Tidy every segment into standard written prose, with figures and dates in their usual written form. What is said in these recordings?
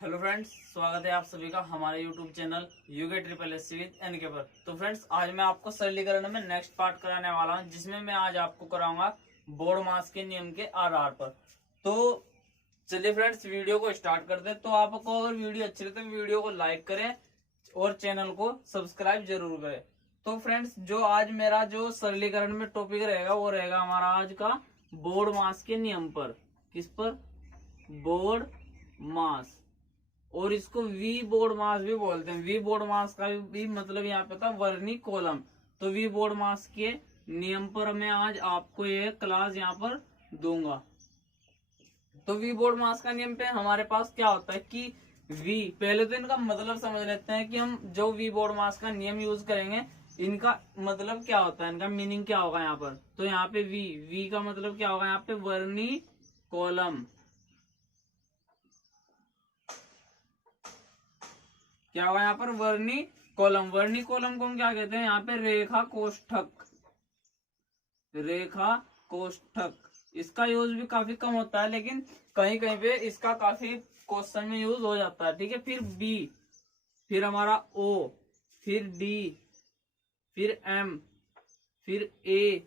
Hello friends, स्वागत है आप सभी का हमारे YouTube channel UK triple S with NK पर। तो फ्रेंड्स, आज मैं आपको सरलीकरण में नेक्स्ट पार्ट कराने वाला हूं, जिसमें मैं आज आपको कराऊंगा बोर्ड मास के नियम के आधार पर। तो चलिए फ्रेंड्स, वीडियो को स्टार्ट करते हैं। तो आपको अगर वीडियो अच्छी लगे तो वीडियो को लाइक करें और चैनल को सब्सक्राइब जरूर करें। तो फ्रेंड्स, जो आज मेरा जो सरलीकरण में टॉपिक रहेगा वो रहेगा हमारा आज का बोर्ड मास के नियम पर। किस पर? बोर्ड मास। और इसको वी बोर्ड मास भी बोलते हैं। वी बोर्ड मास का भी मतलब यहाँ पे था वर्नी कॉलम। तो वी बोर्ड मास के नियम पर मैं आज आपको ये क्लास यहाँ पर दूंगा। तो वी बोर्ड मास का नियम पे हमारे पास क्या होता है कि वी, पहले तो इनका मतलब समझ लेते हैं कि हम जो वी बोर्ड मास का नियम यूज करेंगे इनका मतलब क्या होता है, इनका मीनिंग क्या होगा यहाँ पर। तो यहाँ पे वी का मतलब क्या होगा यहाँ पे? वर्नी कॉलम। क्या होगा यहाँ पर? वर्नी कॉलम। वर्नी कॉलम को हम क्या कहते हैं यहाँ पे? रेखा कोष्ठक। रेखा कोष्ठक। इसका यूज भी काफी कम होता है, लेकिन कहीं कहीं पे इसका काफी क्वेश्चन में यूज हो जाता है। ठीक है, फिर बी, फिर हमारा ओ, फिर डी, फिर एम, फिर ए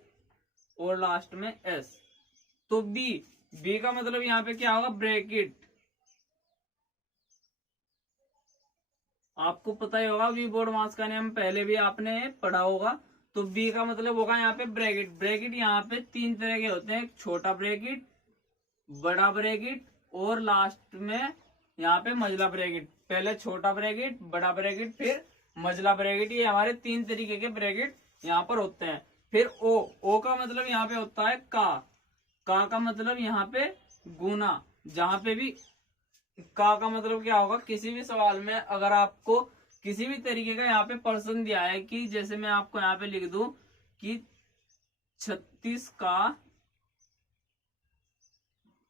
और लास्ट में एस। तो बी का मतलब यहाँ पे क्या होगा? ब्रैकेट। आपको पता ही होगा वी बोर्ड मास का नियम पहले भी आपने पढ़ा होगा। तो बी का मतलब होगा यहाँ पे ब्रैकेट। ब्रैकेट यहाँ पे तीन तरह के होते हैं, छोटा ब्रैकेट, बड़ा ब्रैकेट और लास्ट में यहाँ पे मझला ब्रैकेट। पहले छोटा ब्रैकेट, बड़ा ब्रैकेट, फिर मझला ब्रैकेट। ये हमारे तीन तरीके के ब्रैकेट यहाँ पर होते हैं। फिर ओ का मतलब यहाँ पे होता है का मतलब यहाँ पे गुना। जहां पे भी का मतलब क्या होगा? किसी भी सवाल में अगर आपको किसी भी तरीके का यहाँ पे प्रश्न दिया है कि जैसे मैं आपको यहाँ पे लिख दूं कि 36 का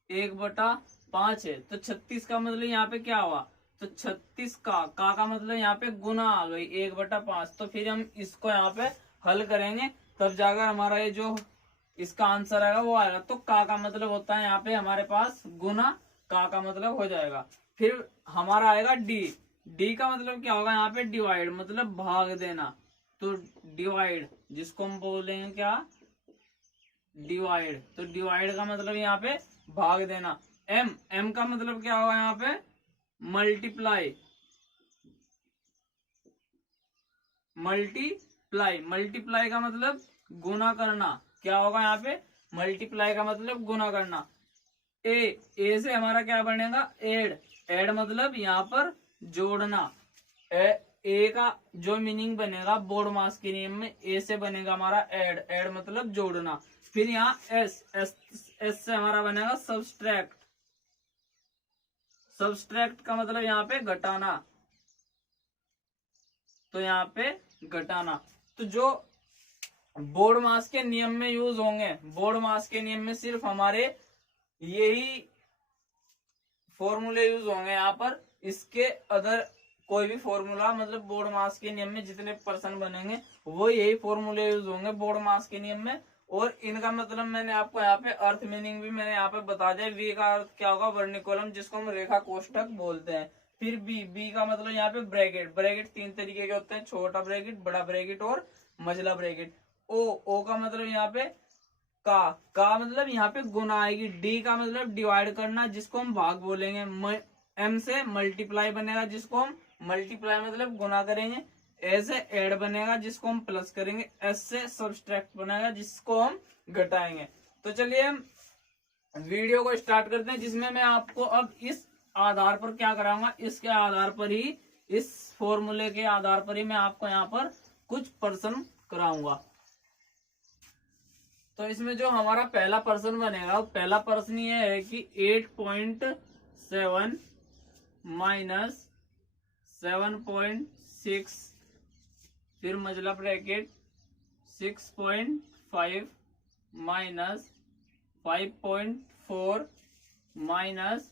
1/5 है, तो 36 का मतलब यहाँ पे क्या हुआ? तो 36 का मतलब यहाँ पे गुना आ गई 1/5। तो फिर हम इसको यहाँ पे हल करेंगे, तब जाकर हमारा ये जो इसका आंसर आएगा वो आएगा। तो का मतलब होता है यहाँ पे हमारे पास गुना, का मतलब हो जाएगा। फिर हमारा आएगा डी। डी का मतलब क्या होगा यहाँ पे? डिवाइड, मतलब भाग देना। तो डिवाइड, जिसको हम बोलेंगे क्या? डिवाइड। तो डिवाइड का मतलब यहाँ पे भाग देना। एम का मतलब क्या होगा यहाँ पे? मल्टीप्लाई। मल्टीप्लाई का मतलब गुना करना। क्या होगा यहाँ पे? मल्टीप्लाई का मतलब गुना करना। ए से हमारा क्या बनेगा? एड मतलब यहाँ पर जोड़ना। ए का जो मीनिंग बनेगा बोर्ड मास के नियम में, ए से बनेगा हमारा एड मतलब जोड़ना। फिर यहाँ एस से हमारा बनेगा सब्सट्रैक्ट। सब्सट्रैक्ट का मतलब यहाँ पे घटाना। तो यहाँ पे घटाना। तो जो बोर्ड मास के नियम में यूज होंगे, बोर्ड मास के नियम में सिर्फ हमारे यही फॉर्मूले यूज होंगे यहाँ पर। इसके अदर कोई भी फॉर्मूला, मतलब बोर्ड मास के नियम में जितने पर्सन बनेंगे वो यही फॉर्मूले यूज होंगे बोर्ड मास के नियम में। और इनका मतलब मैंने आपको यहाँ पे अर्थ मीनिंग भी मैंने यहाँ पे बता दिया। वी का अर्थ क्या होगा? वर्निकोलम, जिसको हम रेखा कोष्ठक बोलते हैं। फिर बी का मतलब यहाँ पे ब्रैकेट। ब्रैकेट तीन तरीके के होते हैं, छोटा ब्रैकेट, बड़ा ब्रैकेट और मझला ब्रैकेट। ओ का मतलब यहाँ पे का मतलब यहाँ पे गुना आएगी। डी का मतलब डिवाइड करना, जिसको हम भाग बोलेंगे। एम से मल्टीप्लाई बनेगा, जिसको हम मल्टीप्लाई मतलब गुना करेंगे। ए से एड बनेगा, जिसको हम प्लस करेंगे। एस से सब्सट्रैक्ट बनेगा, जिसको हम घटाएंगे। तो चलिए हम वीडियो को स्टार्ट करते हैं, जिसमें मैं आपको अब इस आधार पर क्या कराऊंगा, इसके आधार पर ही, इस फॉर्मूले के आधार पर ही मैं आपको यहाँ पर कुछ प्रश्न कराऊंगा। तो इसमें जो हमारा पहला प्रश्न बनेगा, पहला प्रश्न ये है कि 8.7 माइनस 7.6, फिर मझला ब्रैकेट 6.5 माइनस 5.4 माइनस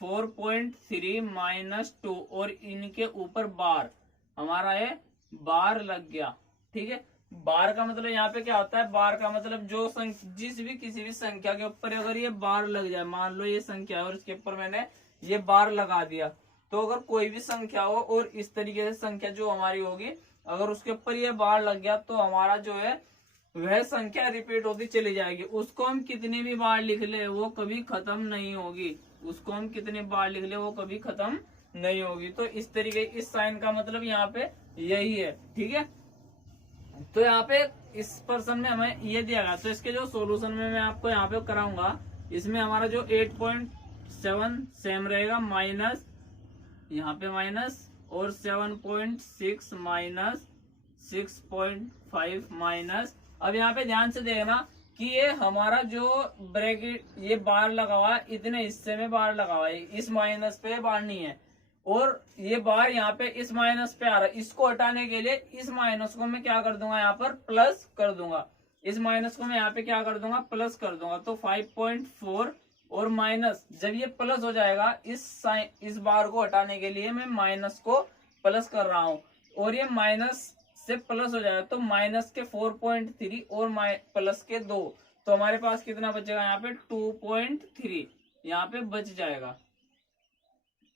4.3 माइनस 2, और इनके ऊपर बार, हमारा ये बार लग गया। ठीक है, बार का मतलब यहाँ पे क्या होता है? बार का मतलब जो जिस भी किसी भी संख्या के ऊपर अगर ये बार लग जाए, मान लो ये संख्या है और इसके ऊपर मैंने ये बार लगा दिया, तो अगर कोई भी संख्या हो और इस तरीके से संख्या जो हमारी होगी, अगर उसके ऊपर ये बार लग गया तो हमारा जो है वह संख्या रिपीट होती चली जाएगी। उसको हम कितनी भी बार लिख ले वो कभी खत्म नहीं होगी, उसको हम कितनी बार लिख ले वो कभी खत्म नहीं होगी। तो इस तरीके, इस साइन का मतलब यहाँ पे यही है, ठीक है। तो यहाँ पे इस पर्सन में हमें ये दिया गया, तो इसके जो सॉल्यूशन में मैं आपको यहाँ पे कराऊंगा, इसमें हमारा जो 8.7 सेम रहेगा माइनस, यहाँ पे माइनस, और 7.6 माइनस 6.5 माइनस। अब यहाँ पे ध्यान से देखना कि ये हमारा जो ब्रैकेट ये बार लगा हुआ है, इतने हिस्से में बार लगा हुआ है, इस माइनस पे बार नहीं है, और ये बार यहाँ पे इस माइनस पे आ रहा है। इसको हटाने के लिए इस माइनस को मैं क्या कर दूंगा, यहाँ पर प्लस कर दूंगा, इस माइनस को मैं यहाँ पे क्या कर दूंगा, प्लस कर दूंगा। तो 5.4 और माइनस, जब ये प्लस हो जाएगा, इस बार को हटाने के लिए मैं माइनस को प्लस कर रहा हूँ, और ये माइनस से प्लस हो जाएगा, तो माइनस के 4.3 और प्लस के 2, तो हमारे पास कितना बचेगा, यहाँ पे 2.3 यहाँ पे बच जाएगा,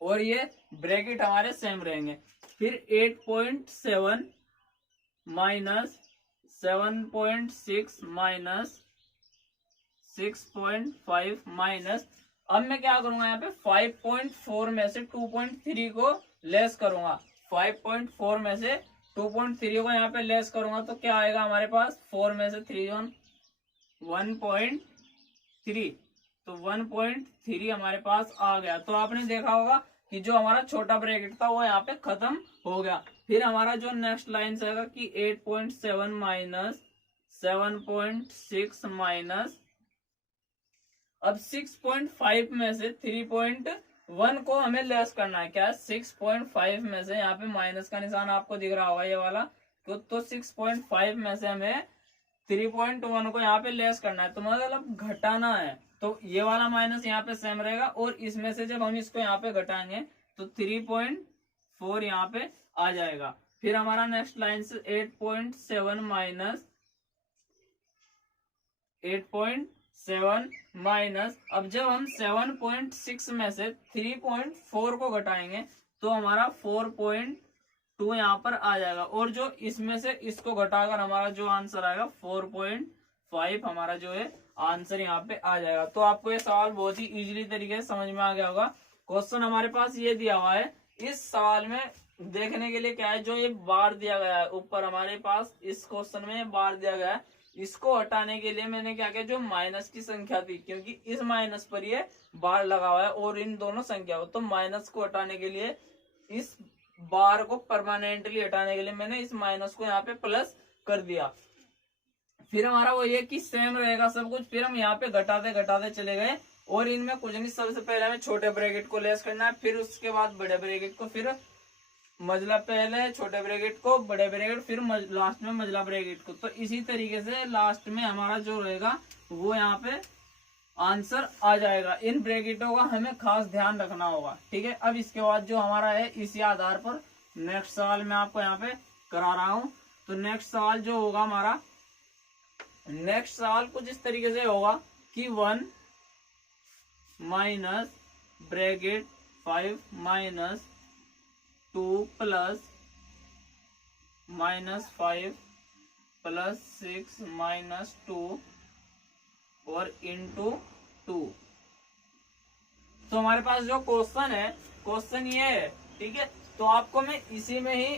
और ये ब्रैकेट हमारे सेम रहेंगे। फिर 8.7 माइनस 7.6 माइनस 6.5 माइनस, अब मैं क्या करूंगा, यहाँ पे 5.4 में से 2.3 को लेस करूंगा, 5.4 में से 2.3 को यहाँ पे लेस करूंगा, तो क्या आएगा हमारे पास, 4 में से 3 ऑन 1.3, तो 1.3 हमारे पास आ गया। तो आपने देखा होगा कि जो हमारा छोटा ब्रैकेट था वो यहाँ पे खत्म हो गया। फिर हमारा जो नेक्स्ट लाइन आएगा कि 8.7 माइनस 7.6 माइनस, अब 6.5 में से 3.1 को हमें लेस करना है, क्या 6.5 में से, यहाँ पे माइनस का निशान आपको दिख रहा होगा ये वाला, तो 6.5 में से हमें 3.1 को यहाँ पे लेस करना है, तो मतलब घटाना है। तो ये वाला माइनस यहाँ पे सेम रहेगा, और इसमें से जब हम इसको यहाँ पे घटाएंगे तो 3.4 यहाँ पे आ जाएगा। फिर हमारा नेक्स्ट लाइन से 8.7 माइनस 8.7 माइनस, अब जब हम 7.6 में से 3.4 को घटाएंगे तो हमारा 4.2 यहाँ पर आ जाएगा, और जो इसमें से इसको घटाकर हमारा जो आंसर आएगा 4.5 हमारा जो है आंसर यहाँ पे आ जाएगा। तो आपको ये सवाल बहुत ही इजीली तरीके से समझ में आ गया होगा। क्वेश्चन हमारे पास ये दिया हुआ है, इस सवाल में देखने के लिए क्या है, जो ये बार दिया गया है ऊपर हमारे पास, इस क्वेश्चन में बार दिया गया है, इसको हटाने के लिए मैंने क्या किया, जो माइनस की संख्या थी, क्योंकि इस माइनस पर ये बार लगा हुआ है और इन दोनों संख्या को, तो माइनस को हटाने के लिए, इस बार को परमानेंटली हटाने के लिए मैंने इस माइनस को यहाँ पे प्लस कर दिया। फिर हमारा वो ये कि सेम रहेगा सब कुछ, फिर हम यहाँ पे घटाते घटाते चले गए, और इनमें कुछ नहीं, सबसे पहले हमें छोटे ब्रैकेट को लेस करना है, फिर उसके बाद बड़े ब्रैकेट को, फिर मजला, पहले छोटे ब्रैकेट को, बड़े ब्रैकेट, फिर लास्ट में मजला ब्रैकेट को। तो इसी तरीके से लास्ट में हमारा जो रहेगा वो यहाँ पे आंसर आ जाएगा। इन ब्रैकेटों का हमें खास ध्यान रखना होगा, ठीक है। अब इसके बाद जो हमारा है, इसी आधार पर नेक्स्ट सवाल मैं आपको यहाँ पे करा रहा हूँ। तो नेक्स्ट सवाल जो होगा हमारा, नेक्स्ट सवाल कुछ इस तरीके से होगा कि 1 minus bracket 5 minus 2 plus -5 plus 6 minus 2 और इंटू 2। तो हमारे पास जो क्वेश्चन है, क्वेश्चन ये है, ठीक है। तो आपको मैं इसी में ही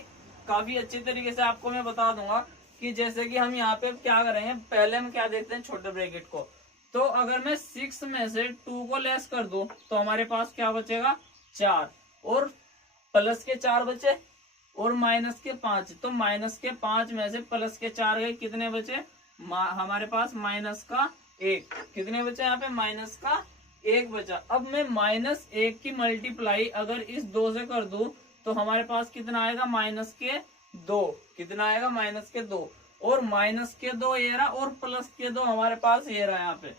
काफी अच्छी तरीके से आपको मैं बता दूंगा कि जैसे कि हम यहाँ पे क्या करेंगे, पहले हम क्या देखते हैं, छोटे ब्रैकेट को। तो अगर मैं 6 में से 2 को लेस कर दूं तो हमारे पास क्या बचेगा, 4, और प्लस के 4 बचे और माइनस के 5, तो माइनस के 5 में से प्लस के 4 गए, कितने बचे हमारे पास, माइनस का 1, कितने बचे यहाँ पे, माइनस का 1 बचा। अब मैं -1 की मल्टीप्लाई अगर इस 2 से कर दूं तो हमारे पास कितना आएगा, -2, कितना आएगा, -2, और -2 ये रहा, और +2 हमारे पास ये रहा, यहाँ पे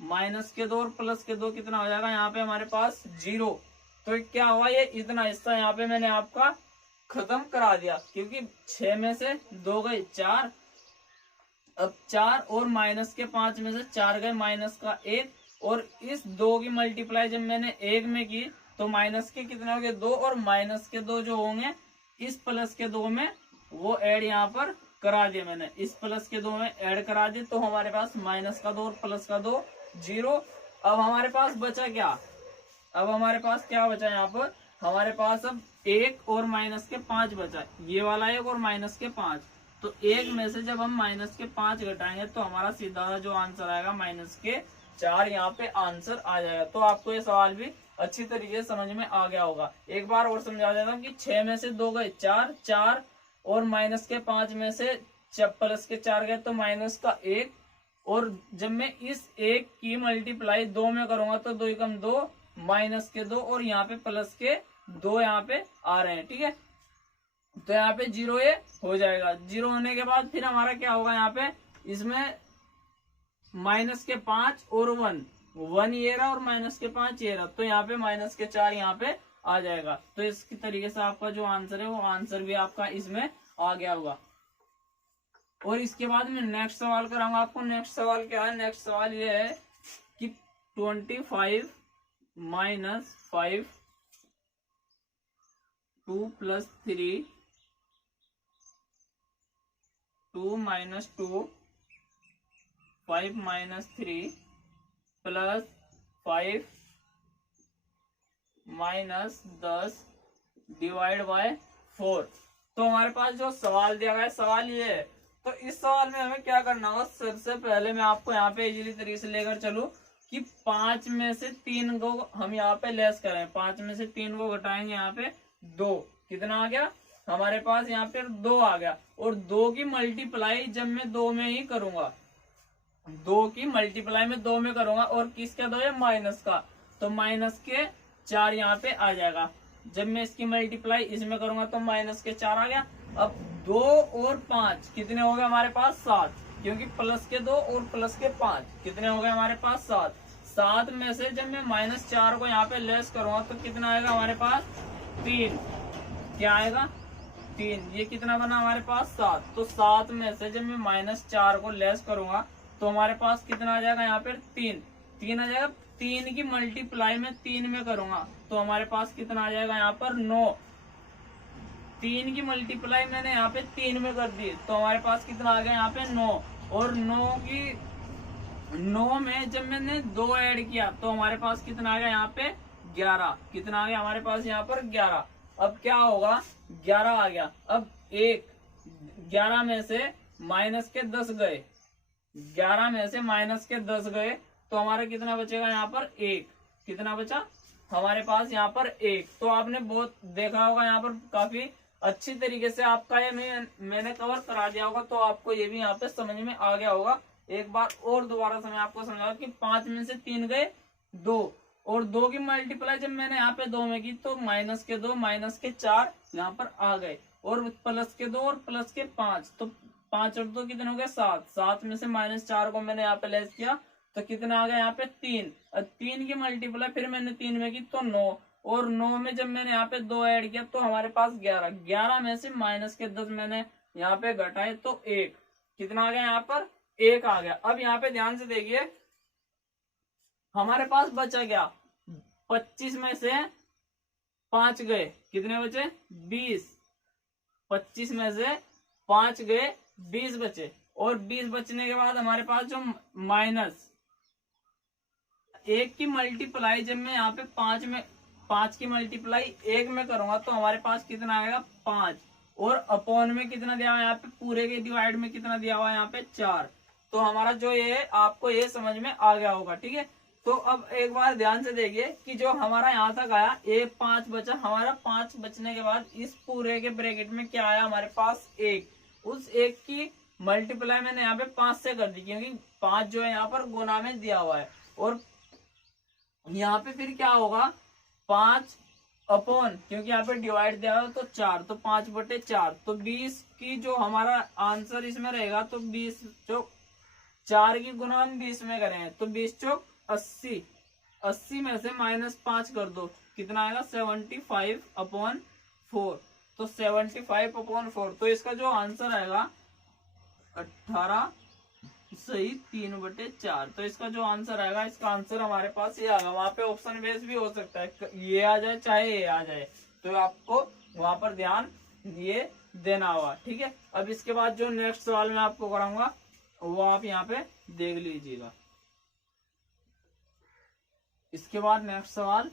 -2 और +2 कितना हो जाएगा, यहाँ पे हमारे पास 0। तो क्या हुआ, ये इतना हिस्सा यहाँ पे मैंने आपका खत्म करा दिया, क्योंकि 6 में से 2 गए 4, अब 4 और -5 में से 4 गए, -1, और इस 2 की मल्टीप्लाई जब मैंने 1 में की तो माइनस के कितने हो गए 2, और माइनस के 2 जो होंगे इस प्लस के 2 में वो ऐड यहाँ पर करा दिए मैंने, इस प्लस के 2 में ऐड करा दिए, तो हमारे पास माइनस का 2 और प्लस का 2 0। अब हमारे पास बचा क्या, अब हमारे पास क्या बचा यहाँ पर, हमारे पास अब 1 और माइनस के 5 बचा, ये वाला 1 और माइनस के 5। तो 1 में से जब हम माइनस के 5 घटाएंगे तो हमारा सीधा जो आंसर आएगा माइनस के 4 यहाँ पे आंसर आ जाएगा। तो आपको ये सवाल भी अच्छी तरीके से समझ में आ गया होगा। एक बार और समझा देता हूँ कि 6 में से 2 गए 4, 4 और माइनस के 5 में से प्लस के 4 गए तो माइनस का 1, और जब मैं इस 1 की मल्टीप्लाई 2 में करूंगा तो 2 एकम 2, माइनस के 2 और यहाँ पे प्लस के 2 यहाँ पे आ रहे हैं, ठीक है। तो यहाँ पे 0 ये हो जाएगा। 0 होने के बाद फिर हमारा क्या होगा, यहाँ पे इसमें माइनस के 5 और 1 ये रहा और माइनस के 5 ये रहा, तो यहाँ पे माइनस के 4 यहाँ पे आ जाएगा। तो इसकी तरीके से आपका जो आंसर है वो आंसर भी आपका इसमें आ गया होगा। और इसके बाद में नेक्स्ट सवाल कराऊंगा आपको। नेक्स्ट सवाल क्या है, नेक्स्ट सवाल ये है कि 25 minus 5 2 plus 3 2 minus 2 5 minus 3 plus 5 minus 10 divide by 4। तो हमारे पास जो सवाल दिया गया है सवाल ये है। तो इस सवाल में हमें क्या करना होगा, सबसे पहले मैं आपको यहाँ पे इजीली तरीके से लेकर चलूं कि 5 में से 3 को हम यहाँ पे लेस करें, 5 में से 3 को घटाएंगे यहाँ पे 2, कितना आ गया हमारे पास यहाँ पे 2 आ गया। और 2 की मल्टीप्लाई जब मैं 2 में ही करूंगा, 2 की मल्टीप्लाई में 2 में करूंगा और किसका 2 है माइनस का, तो माइनस के 4 यहाँ पे आ जाएगा। जब मैं इसकी मल्टीप्लाई इसमें करूंगा तो माइनस के 4 आ गया। अब 2 और 5 कितने हो गए हमारे पास 7, क्योंकि प्लस के 2 और प्लस के 5 कितने हो गए हमारे पास 7। 7 में से जब मैं माइनस 4 को यहाँ पे लेस करूंगा तो कितना आएगा हमारे पास 3, क्या आएगा 3, ये कितना बना हमारे पास 7। तो 7 में से जब मैं माइनस 4 को लेस करूंगा तो हमारे पास कितना आ जाएगा यहाँ पे 3 आ जाएगा। 3 की मल्टीप्लाई में 3 में करूंगा तो हमारे पास कितना आ जाएगा यहाँ पर 9। 3 की मल्टीप्लाई मैंने यहाँ पे 3 में कर दी तो हमारे पास कितना आ गया यहाँ पे 9। और 9 में जब मैंने 2 ऐड किया तो हमारे पास कितना आ गया यहाँ पे 11, कितना आ गया हमारे पास यहाँ पर 11। अब क्या होगा 11 आ गया। अब 11 में से माइनस के 10 गए, 11 में से माइनस के 10 गए तो हमारा कितना बचेगा यहाँ पर 1, कितना बचा हमारे पास यहाँ पर 1। तो आपने बहुत देखा होगा यहाँ पर काफी अच्छी तरीके से आपका ये मैंने कवर करा दिया होगा, तो आपको ये भी यहाँ पे समझ में आ गया होगा। एक बार और दोबारा से मैं आपको समझाऊंगा कि 5 में से 3 गए 2 और 2 की मल्टीप्लाई जब मैंने यहाँ पे 2 में की तो माइनस के 2 माइनस के 4 यहाँ पर आ गए और प्लस के 2 और प्लस के 5, तो 5 और 2 कितने हो गए 7। 7 में से माइनस 4 को मैंने यहाँ पे लेस किया तो कितना आ गया यहाँ पे 3। और 3 की मल्टीप्लाई फिर मैंने 3 में की तो 9, और 9 में जब मैंने यहाँ पे 2 ऐड किया तो हमारे पास 11। 11 में से माइनस के 10 मैंने यहाँ पे घटाए तो 1, कितना आ गया यहाँ पर 1 आ गया। अब यहाँ पे ध्यान से देखिए हमारे पास बचा क्या 25 में से 5 गए, कितने बचे 20। 25 में से 5 गए 20 बचे, और 20 बचने के बाद हमारे पास जो माइनस 1 की मल्टीप्लाई जब मैं यहाँ पे 5 की मल्टीप्लाई 1 में करूंगा तो हमारे पास कितना आएगा 5, और अपॉन में कितना दिया हुआ है यहाँ पे पूरे के डिवाइड में कितना दिया हुआ है यहाँ पे 4। तो हमारा जो ये है आपको ये समझ में आ गया होगा, ठीक है। तो अब एक बार ध्यान से देखिए कि जो हमारा यहाँ तक आया 5 बचा, हमारा 5 बचने के बाद इस पूरे के ब्रैकेट में क्या आया हमारे पास 1, उस 1 की मल्टीप्लाई मैंने यहाँ पे 5 से कर दी क्योंकि 5 जो है यहाँ पर गुना में दिया हुआ है। और यहाँ पे फिर क्या होगा 5 अपॉन, क्योंकि यहाँ पे डिवाइड दिया हुआ तो 4, तो 5/4, तो 20 की जो हमारा आंसर इसमें रहेगा तो 20 जो 4 की गुना हम 20 में करें तो 20 चौक 80, 80 में से -5 कर दो कितना आएगा 75/4, तो 75/4, तो इसका जो आंसर आएगा 18 सही 3/4। तो इसका जो आंसर आएगा, इसका आंसर हमारे पास ये आएगा। वहां पे ऑप्शन बेस भी हो सकता है, ये आ जाए चाहे ये आ जाए, तो आपको वहां पर ध्यान ये देना होगा। ठीक है, अब इसके बाद जो नेक्स्ट सवाल मैं आपको कराऊंगा वो आप यहाँ पे देख लीजिएगा। इसके बाद नेक्स्ट सवाल,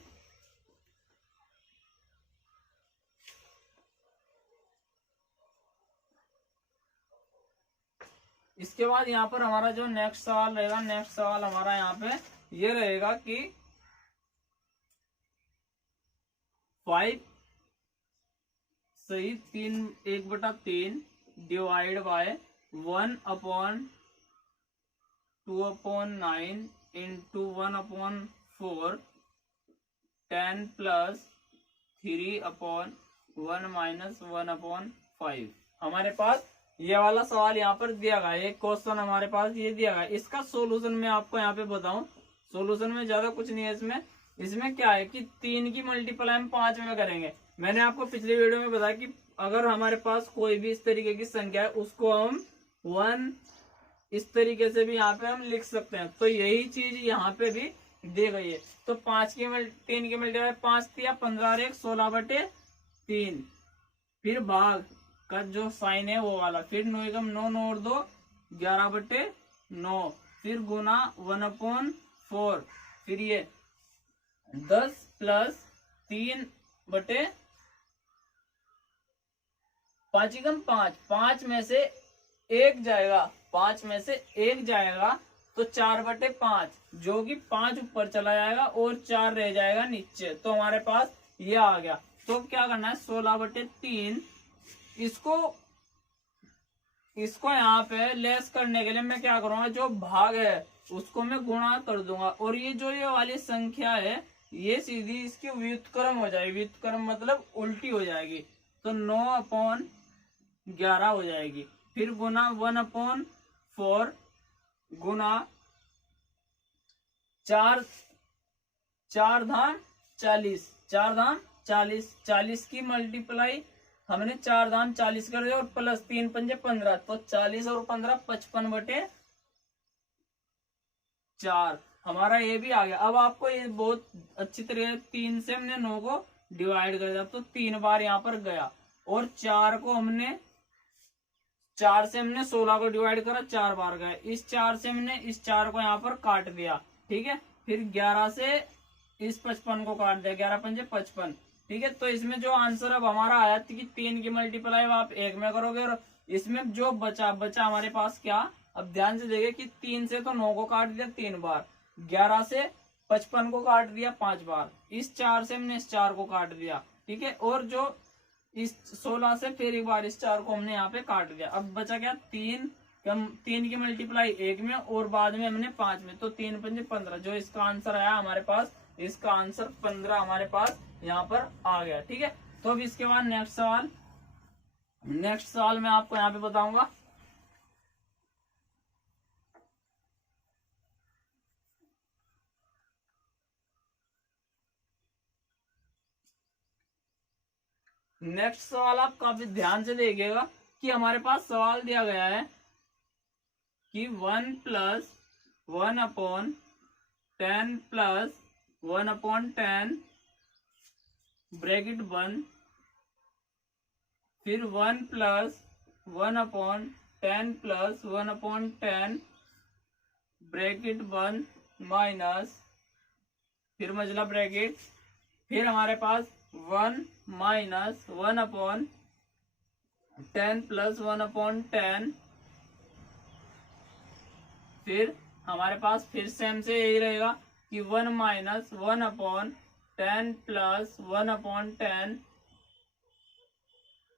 इसके बाद यहाँ पर हमारा जो नेक्स्ट सवाल रहेगा, नेक्स्ट सवाल हमारा यहाँ पे ये रहेगा कि 5 सही 1/3 डिवाइड बाय 1/2/9 इंटू 1/4 10 प्लस 3/1 - 1/5। हमारे पास ये वाला सवाल यहाँ पर दिया गया है, एक क्वेश्चन हमारे पास ये दिया गया है। इसका सोल्यूशन मैं आपको यहाँ पे बताऊं, सोल्यूशन में ज्यादा कुछ नहीं है इसमें। इसमें क्या है कि 3 की मल्टीप्लाई हम 5 में करेंगे। मैंने आपको पिछली वीडियो में बताया कि अगर हमारे पास कोई भी इस तरीके की संख्या है, उसको हम 1 इस तरीके से भी यहाँ पे हम लिख सकते हैं। तो यही चीज यहाँ पे भी दी गई है। तो 3 की मल्टीप्लाई 5 दिया 15 और 1 16/3, फिर भाग का जो साइन है वो वाला, फिर 9 एकम 9 9 और 2 11/9, फिर गुना 1/4, फिर ये 10 प्लस 3/5 एकम 5, 5 में से 1 जाएगा, 5 में से 1 जाएगा तो 4/5, जो कि 5 ऊपर चला जाएगा और 4 रह जाएगा नीचे। तो हमारे पास ये आ गया। तो क्या करना है, 16/3, इसको यहाँ पे लेस करने के लिए मैं क्या करूंगा, जो भाग है उसको मैं गुणा कर दूंगा, और ये वाली संख्या है ये सीधी इसकी व्युत्क्रम हो जाएगी। व्युत्क्रम मतलब उल्टी हो जाएगी, तो 9/11 हो जाएगी। फिर गुना 1/4 गुना 4 धाम 40, 4 धाम 40, 40 की मल्टीप्लाई हमने 4 धाम 40 कर दिया और प्लस 3 पंजे 15, तो 40 और 15 55/4 हमारा ये भी आ गया। अब आपको ये बहुत अच्छी तरह 3 से हमने 9 को डिवाइड कर दिया, तो 3 बार यहाँ पर गया, और 4 से हमने 16 को डिवाइड करा, 4 बार गए। इस 4 से हमने इस 4 को यहाँ पर काट दिया। ठीक है, फिर 11 से इस 55 को काट दिया, 11 पंजे 55। ठीक है, तो इसमें जो आंसर अब हमारा आया कि 3 की मल्टीप्लाई आप 1 में करोगे, और इसमें जो बचा हमारे पास क्या, अब ध्यान से देखिए कि 3 से तो 9 को काट दिया 3 बार, 11 से 55 को काट दिया 5 बार, इस 4 से हमने इस 4 को काट दिया। ठीक है, और जो इस 16 से फिर एक बार इस 4 को हमने यहाँ पे काट दिया। अब बचा क्या, 3 की मल्टीप्लाई 1 में और बाद में हमने 5 में, तो 3 पंजे 15, जो इसका आंसर आया हमारे पास, इसका आंसर 15 हमारे पास यहाँ पर आ गया। ठीक है, तो अब इसके बाद नेक्स्ट सवाल मैं आपको यहाँ पे बताऊंगा। नेक्स्ट सवाल आप काफी ध्यान से देखिएगा कि हमारे पास सवाल दिया गया है कि 1 + 1/10 + 1/10 ब्रैकेट 1, फिर 1 + 1/10 + 1/10 ब्रैकेट 1 माइनस, फिर मजला ब्रैकेट, फिर हमारे पास 1 - 1/10 + 1/10, फिर हमारे पास फिर सेम से यही रहेगा कि 1 - 1/10 + 1/10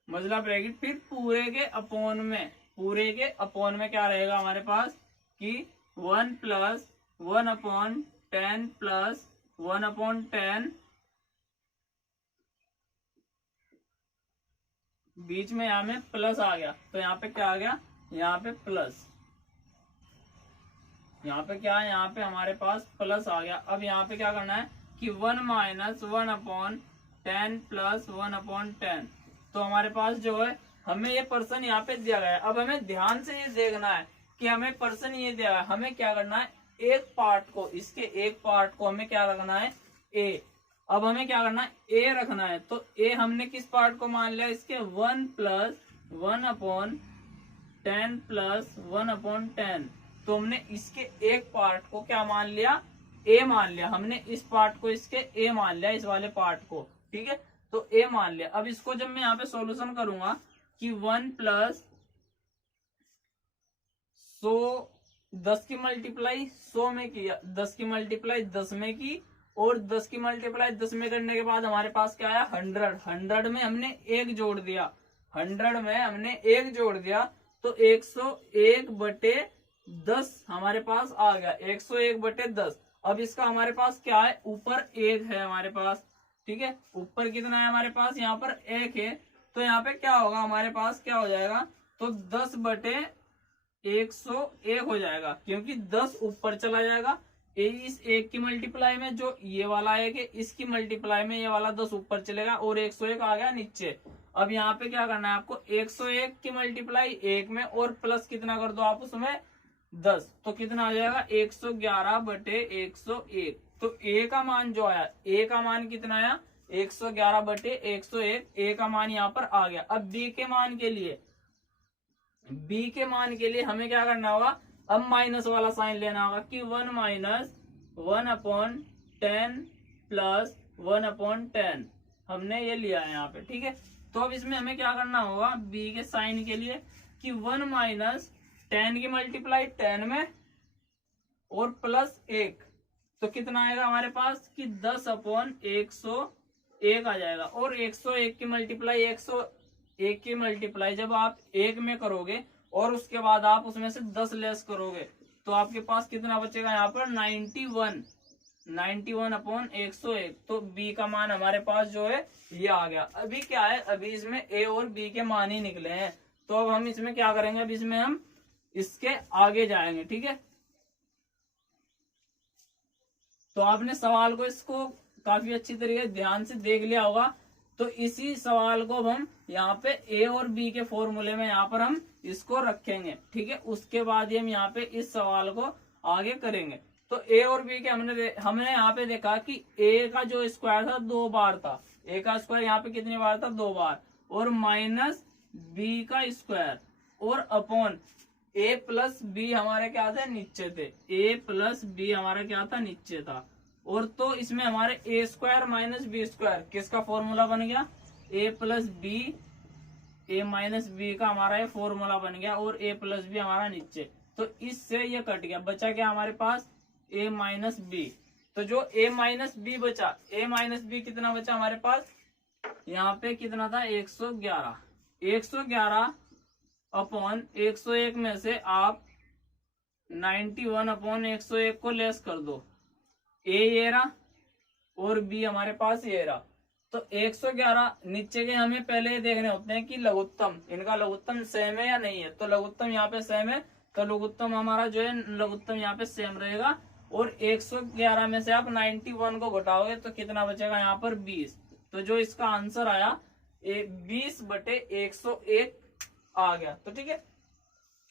मजला ब्रैकेट, फिर पूरे के अपोन में क्या रहेगा हमारे पास कि 1 + 1/10 + 1/10, बीच में यहाँ में प्लस आ गया, तो यहाँ पे क्या आ गया, यहाँ पे प्लस, यहाँ पे क्या है, यहाँ पे हमारे पास प्लस आ गया। अब यहाँ पे क्या करना है कि 1 - 1/10 + 1/10, तो हमारे पास जो है हमें ये पर्सन यहाँ पे दिया गया है। अब हमें ध्यान से ये देखना है कि हमें पर्सन ये दिया है, हमें क्या करना है, एक पार्ट को, इसके एक पार्ट को हमें क्या रखना है, ए। अब हमें क्या करना है, ए रखना है। तो ए हमने किस पार्ट को मान लिया, इसके 1 + 1/10 + 1/10। तो हमने इसके एक पार्ट को क्या मान लिया, ए मान लिया। हमने इस पार्ट को इसके ए मान लिया, इस वाले पार्ट को, ठीक है। तो ए मान लिया। अब इसको जब मैं यहाँ पे सॉल्यूशन करूंगा कि 1 + 100, 10 की मल्टीप्लाई 100 में किया, 10 की मल्टीप्लाई 10 में की, और 10 की मल्टीप्लाई 10 में करने के बाद हमारे पास क्या आया, 100। 100 में हमने एक जोड़ दिया, 100 में हमने एक जोड़ दिया, तो 101/10 हमारे पास आ गया, 101/10। अब इसका हमारे पास क्या है, ऊपर 1 है हमारे पास, ठीक है। ऊपर कितना है हमारे पास, यहाँ पर 1 है। तो यहाँ पे क्या होगा, हमारे पास क्या हो जाएगा, तो 10/101 हो जाएगा, क्योंकि 10 ऊपर चला जाएगा। इस 1 की मल्टीप्लाई में जो ये वाला 1 है, इसकी मल्टीप्लाई में ये वाला 10 ऊपर चलेगा, और 101 आ गया नीचे। अब यहाँ पे क्या करना है आपको, 101 की मल्टीप्लाई 1 में, और प्लस कितना कर दो आप उसमें 10, तो कितना आ जाएगा, 111/101। तो ए का मान जो आया, ए का मान कितना आया, 111/101, ए का मान यहाँ पर आ गया। अब बी के मान के लिए, बी के मान के लिए हमें क्या करना होगा, अब माइनस वाला साइन लेना होगा कि 1 - 1/10 + 1/10 हमने ये लिया है यहाँ पे, ठीक है। तो अब इसमें हमें क्या करना होगा, बी के साइन के लिए कि 1 - 10 की मल्टीप्लाई 10 में, और प्लस 1, तो कितना आएगा हमारे पास कि 10/101 आ जाएगा। और 101 की मल्टीप्लाई 101 की मल्टीप्लाई जब आप 1 में करोगे, और उसके बाद आप उसमें से 10 लेस करोगे, तो आपके पास कितना बचेगा, यहाँ पर 91/101। तो बी का मान हमारे पास जो है ये आ गया। अभी क्या है, अभी इसमें ए और बी के मान ही निकले हैं। तो अब हम इसमें क्या करेंगे, अब इसमें हम इसके आगे जाएंगे, ठीक है। तो आपने सवाल को, इसको काफी अच्छी तरीके ध्यान से देख लिया होगा। तो इसी सवाल को हम यहाँ पे ए और बी के फॉर्मूले में यहाँ पर हम इसको रखेंगे, ठीक है। उसके बाद हम यहाँ पे इस सवाल को आगे करेंगे। तो ए और बी के हमने यहाँ पे देखा कि ए का जो स्क्वायर था 2 बार था, ए का स्क्वायर यहाँ पे कितनी बार था, 2 बार, और माइनस बी का स्क्वायर, और अपॉन ए प्लस बी हमारे क्या थे, नीचे थे। ए प्लस बी हमारा क्या था, नीचे था। और तो इसमें हमारे ए स्क्वायर माइनस बी स्क्वायर किसका फॉर्मूला बन गया, ए प्लस बी, ए माइनस बी का हमारा ये फॉर्मूला बन गया, और ए प्लस बी हमारा नीचे। तो इससे ये कट गया, बचा क्या हमारे पास, ए माइनस बी। तो जो ए माइनस बी बचा, ए माइनस बी कितना बचा हमारे पास, यहाँ पे कितना था, 111। 111/101 में से आप 91/101 को लेस कर दो। ए ये रहा, और बी हमारे पास ये रहा। तो 111 नीचे के हमें पहले देखने होते हैं कि लघुत्तम, इनका लघुत्तम सेम है या नहीं है। तो लघुत्तम यहाँ पे सेम है, तो लघुत्तम हमारा जो है, लघुत्तम यहाँ पे सेम रहेगा। और 111 में से आप 91 को घटाओगे तो कितना बचेगा, यहाँ पर 20। तो जो इसका आंसर आया 20/101 आ गया। तो ठीक है,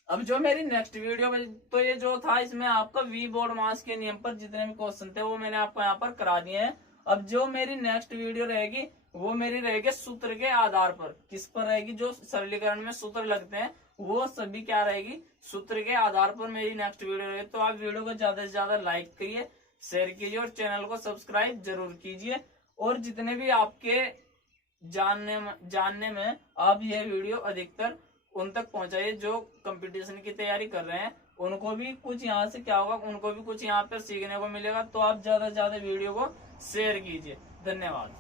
अब जो मेरी नेक्स्ट वीडियो में, तो ये जो था इसमें आपका वी बोर्ड मास के नियम पर जितने भी क्वेश्चन थे वो मैंने आपको यहाँ पर करा दिए हैं। अब जो मेरी नेक्स्ट वीडियो रहेगी वो मेरी रहेगी सूत्र के आधार पर। किस पर रहेगी, जो सरलीकरण में सूत्र लगते हैं वो सभी क्या रहेगी, सूत्र के आधार पर मेरी नेक्स्ट वीडियो रहेगी। तो आप वीडियो को ज्यादा से ज्यादा लाइक करिए, शेयर कीजिए, और चैनल को सब्सक्राइब जरूर कीजिए। और जितने भी आपके जानने में आप यह वीडियो अधिकतर उन तक पहुंचाइए जो कंपटीशन की तैयारी कर रहे हैं, उनको भी कुछ यहाँ से क्या होगा, उनको भी कुछ यहाँ पर सीखने को मिलेगा। तो आप ज्यादा से ज्यादा वीडियो को शेयर कीजिए। धन्यवाद।